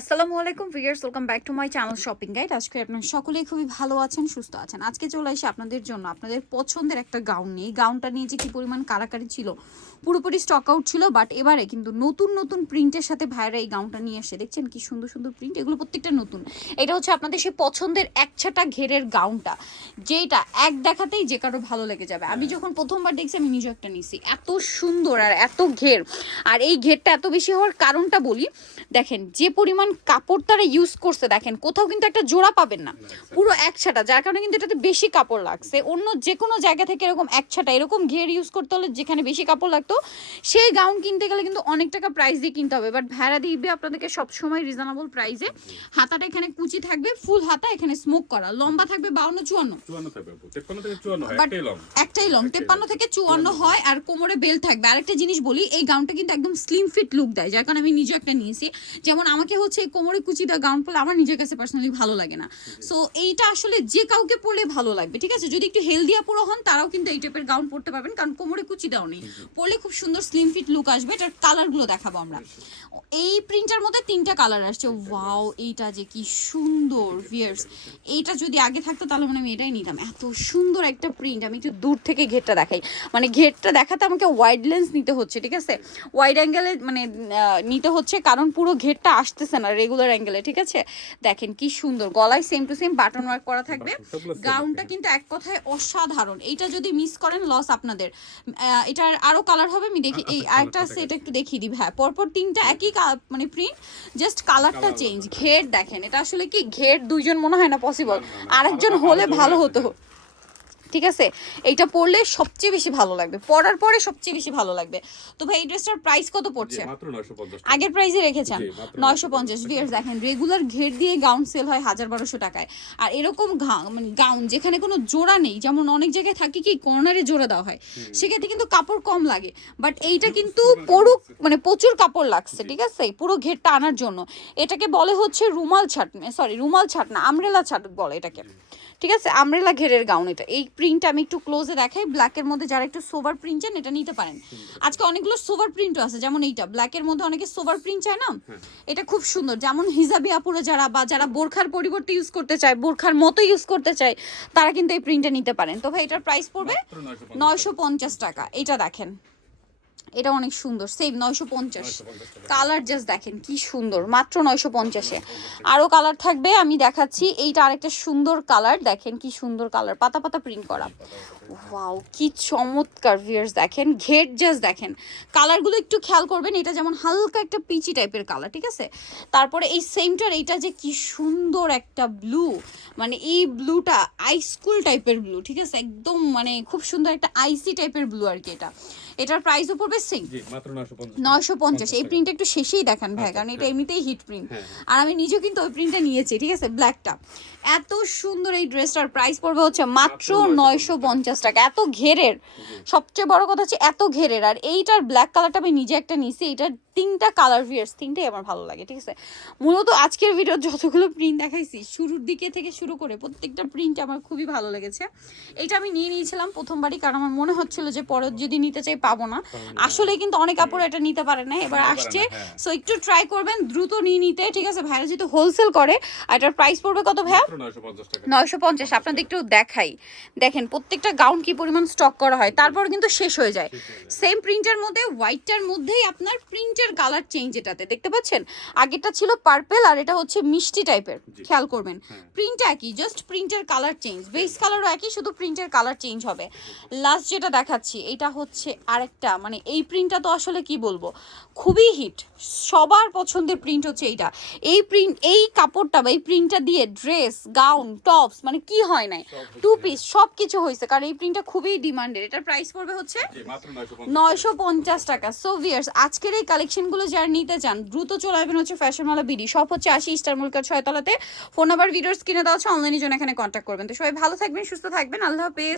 আসসালামু আলাইকুম viewers welcome back to my channel shopping guide. আজকে আপনারা সকলেই খুবই ভালো আছেন, সুস্থ আছেন। আজকে চলে এসে আপনাদের জন্য আপনাদের পছন্দের একটা গাউন নিয়ে। গাউনটা নিয়ে যে কি পরিমাণ কারাকারি ছিল, পুরোপুরি স্টক আউট ছিল বাট এবারে কিন্তু নতুন নতুন প্রিন্টের সাথে ভাইরা এই গাউনটা নিয়ে এসে দেখছেন কি সুন্দর সুন্দর প্রিন্ট এগুলো প্রত্যেকটা নতুন। এটা হচ্ছে আপনাদের সেই পছন্দের একছাটা ঘেরের গাউনটা, যেটা এক দেখাতেই যে কারও ভালো লেগে যাবে। আমি যখন প্রথমবার দেখছি, আমি নিজে একটা নিছি। এত সুন্দর আর এত ঘের। আর এই ঘেরটা এত বেশি হওয়ার কারণটা বলি, দেখেন, যে পরিমাণ কাপড় তারা ইউজ করছে দেখেন কোথাও কিন্তু একটা জোড়া পাবেন না। পুরো একছাটা যার কারণে কিন্তু এটাতে বেশি কাপড় লাগছে। অন্য যে কোনো জায়গা থেকে এরকম একছাটা এরকম ঘের ইউজ করতে হলে যেখানে বেশি কাপড় লাগতো সেই গাউন কিনতে গেলে কিন্তু অনেক টাকা প্রাইস দিয়ে কিনতে হবে। বাট ভেড়া দিবে আপনাদেরকে সবসময় রিজনেবল প্রাইসে হাতাটা এখানে কুচি থাকবে ফুল হাতা এখানে স্মোক করা। লম্বা থাকবে বাউন্ন চুয়ান্ন। চুয়ান্ন একটাই লং তেপ্পান্ন থেকে চুয়ান্ন হয় আর কোমরে বেল থাকবে। আরেকটা জিনিস বলি এই গাউনটা কিন্তু একদম স্লিম ফিট লুক দেয় যার কারণে আমি নিজে একটা নিয়েছি। যেমন আমাকে হচ্ছে কোমরে কুচি দেওয়া গাউন পরলে আমার নিজের কাছে পার্সোনালি ভালো লাগে না। সো এইটা আসলে যে কাউকে পরলে ভালো লাগবে ঠিক আছে? যদি একটু হেলদি আপুরো হন তারাও কিন্তু এই টাইপের গাউন পরতে পারবেন কারণ কোমরে কুচি দেওয়া নেই। পরলে খুব সুন্দর স্লিম ফিট লুক আসবে এটার কালারগুলো দেখাবো আমরা। এই প্রিন্টার মধ্যে তিনটা কালার আসছে। ওয়াও এইটা যে কি সুন্দর ভিয়ার্স এইটা যদি আগে থাকতো তাহলে মানে আমি এটাই নিতাম। এত সুন্দর একটা প্রিন্ট আমি একটু দূর থেকে ঘেরটা দেখাই। মানে ঘেরটা দেখাতে আমাকে ওয়াইড লেন্স নিতে হচ্ছে ঠিক আছে? ওয়াইড অ্যাঙ্গেলে মানে নিতে হচ্ছে কারণ পুরো ঘেরটা আসতেছে না রেগুলার অ্যাঙ্গেলে ঠিক আছে? দেখেন কি সুন্দর গলায় same to same button work করা থাকবে। গাউনটা কিন্তু এক কথায় অসাধারণ। এইটা যদি মিস করেন লস আপনাদের। এটার আরও কালার হবে আমি দেখি এই আরেকটা colour সেট একটু দেখিয়ে দিই। হ্যাঁ পরপর তিনটা একই মানে প্রিন্ট জাস্ট কালারটা চেঞ্জ ঘের দেখেন এটা আসলে কি? ঘের দুইজন মনে হয় না পসিবল আরেকজন হলে ভালো হতো। ঠিক আছে? এইটা পরলে সবচেয়ে বেশি ভালো লাগবে। পরার পরে সবচেয়ে বেশি ভালো লাগবে। তো ভাই এই ড্রেসটার প্রাইস কত পড়ছে? মাত্র 950 টাকা। আগের প্রাইসে রেখেছেন। নয়শো পঞ্চাশ। ভিয়ার্স দেখেন রেগুলার ঘের দিয়ে গাউন সেল হয় হাজার বারোশো টাকায়। আর এরকম মানে গাউন যেখানে কোনো জোড়া নেই যেমন অনেক জায়গায় থাকি কি কর্নারে জোড়া দেওয়া হয় সেক্ষেত্রে কিন্তু কাপড় কম লাগে। বাট এইটা কিন্তু পড়ুক মানে প্রচুর কাপড় লাগছে ঠিক আছে? পুরো ঘেরটা আনার জন্য। এটাকে বলে হচ্ছে রুমাল ছাট সরি রুমাল ছাট না আমরেলা ছাট বলে এটাকে। ঠিক আছে? আমরেলা ঘেরের গাউন এটা। এই প্রিন্ট আমি একটু ক্লোজে দেখাই। ব্ল্যাকের মধ্যে যারা একটু সোভার প্রিন্ট চান এটা নিতে পারেন। আজকে অনেকগুলো সোভার প্রিন্টও আছে যেমন এইটা। ব্ল্যাকের মধ্যে অনেকে সোভার প্রিন্ট চায় না? এটা খুব সুন্দর। যেমন হিজাবি আপুরা যারা বা যারা বোরখার পরিবর্তে ইউজ করতে চায় বোরখার মতো ইউজ করতে চায় তারা কিন্তু এই প্রিন্টটা নিতে পারেন। তো ভাই এটার প্রাইস পড়বে নয়শো পঞ্চাশ টাকা। এটা দেখেন। এটা অনেক সুন্দর। সেম নয়শো পঞ্চাশ। কালার জাস্ট দেখেন কি সুন্দর। মাত্র নয়শো পঞ্চাশে। আরও কালার থাকবে আমি দেখাচ্ছি। এইটা আরেকটা সুন্দর কালার দেখেন কি সুন্দর কালার পাতা পাতা প্রিন্ট করা। ওয়াও কি চমৎকার ভিয়ার্স দেখেন ঘেট জাস্ট দেখেন। কালারগুলো একটু খেয়াল করবেন এটা যেমন হালকা একটা পিচি টাইপের কালার ঠিক আছে? তারপরে এই সেমটার এইটা যে কি সুন্দর একটা ব্লু মানে এই ব্লুটা আইস্কুল টাইপের ব্লু ঠিক আছে? একদম মানে খুব সুন্দর একটা আইসি টাইপের ব্লু আর কি এটা। এটার প্রাইসও পড়বে সেম জি, মাত্র 950 নয়শো পঞ্চাশ। এই টাকা। প্রিন্ট একটু শেষেই দেখান ভাই কারণ এটা এমনিতেই হিট প্রিন্ট হ্যাঁ, আর আমি নিজেও কিন্তু ওই প্রিন্টটা নিয়েছি ঠিক আছে? ব্ল্যাকটা এত সুন্দর এই ড্রেসটার প্রাইস পড়বে হচ্ছে মাত্র মাত্র নয়শো পঞ্চাশ টাকা এত ঘেরের। সবচেয়ে বড় কথা হচ্ছে এত ঘেরের। আর এইটার ব্ল্যাক কালারটা আমি নিজে একটা নিয়েছি এইটার তিনটা কালার ভিয়ার্স তিনটাই আমার ভালো লাগে ঠিক আছে? মূলত আজকের ভিডিও যতগুলো প্রিন্ট দেখাইছি শুরুর দিকে থেকে শুরু করে প্রত্যেকটা প্রিন্ট আমার খুবই ভালো লেগেছে। এইটা আমি নিয়ে নিয়েছিলাম প্রথমবারই কারণ আমার মনে হচ্ছিল যে পরে যদি নিতে চাই পাবো না। আসলে কিন্তু অনেক কাপড় এটা নিতে পারে না এবার আসছে। হ্যাঁ। সো একটু ট্রাই করবেন দ্রুত নিয়ে নিতে ঠিক আছে? ভাইরা যেহেতু হোলসেল করে আর এটার প্রাইস পড়বে কত ভাইয়া? মাত্র 950 টাকা। নয়শো পঞ্চাশ। আপনাদের একটু দেখাই। দেখেন প্রত্যেকটা গাউন কি পরিমাণ স্টক করা হয়? তারপর কিন্তু শেষ হয়ে যায়। সেম প্রিন্টের মধ্যে হোয়াইটটার মধ্যেই আপনার প্রিন্টের কালার চেঞ্জ এটাতে। দেখতে পাচ্ছেন? আগেরটা ছিল পার্পেল আর এটা হচ্ছে মিষ্টি টাইপের খেয়াল করবেন। হ্যাঁ। প্রিন্ট একই জাস্ট প্রিন্টের কালার চেঞ্জ বেস কালারও একই শুধু প্রিন্টের কালার চেঞ্জ হবে। লাস্ট যেটা দেখাচ্ছি এটা হচ্ছে আরেকটা। মানে এই প্রিন্টটা তো আসলে কি বলব? খুবই হিট সবার পছন্দের প্রিন্ট হচ্ছে এইটা। এই প্রিন্ট এই কাপড়টা বা এই প্রিন্টটা দিয়ে ড্রেস গাউন টপস মানে কি হয় নাই? টু পিস সব কিছু হয়েছে কারণ এই প্রিন্টটা খুবই ডিমান্ডেড এটার প্রাইস পড়বে হচ্ছে জি, মাত্র 950 নয়শো পঞ্চাশ টাকা। সো ভিয়ার্স আজকের এই কালেকশনগুলো যারা নিতে চান দ্রুত চলে আসবেন হচ্ছে ফ্যাশন মালা বিডি সব হচ্ছে আশি স্টার মুলকার ছয়তলাতে। ফোন নাম্বার ভিডিওস কিনে দেওয়া হচ্ছে অনলাইনের জন্য এখানে কন্ট্যাক্ট করবেন। তো সবাই ভালো থাকবেন সুস্থ থাকবেন। আল্লাহ হাফেজ।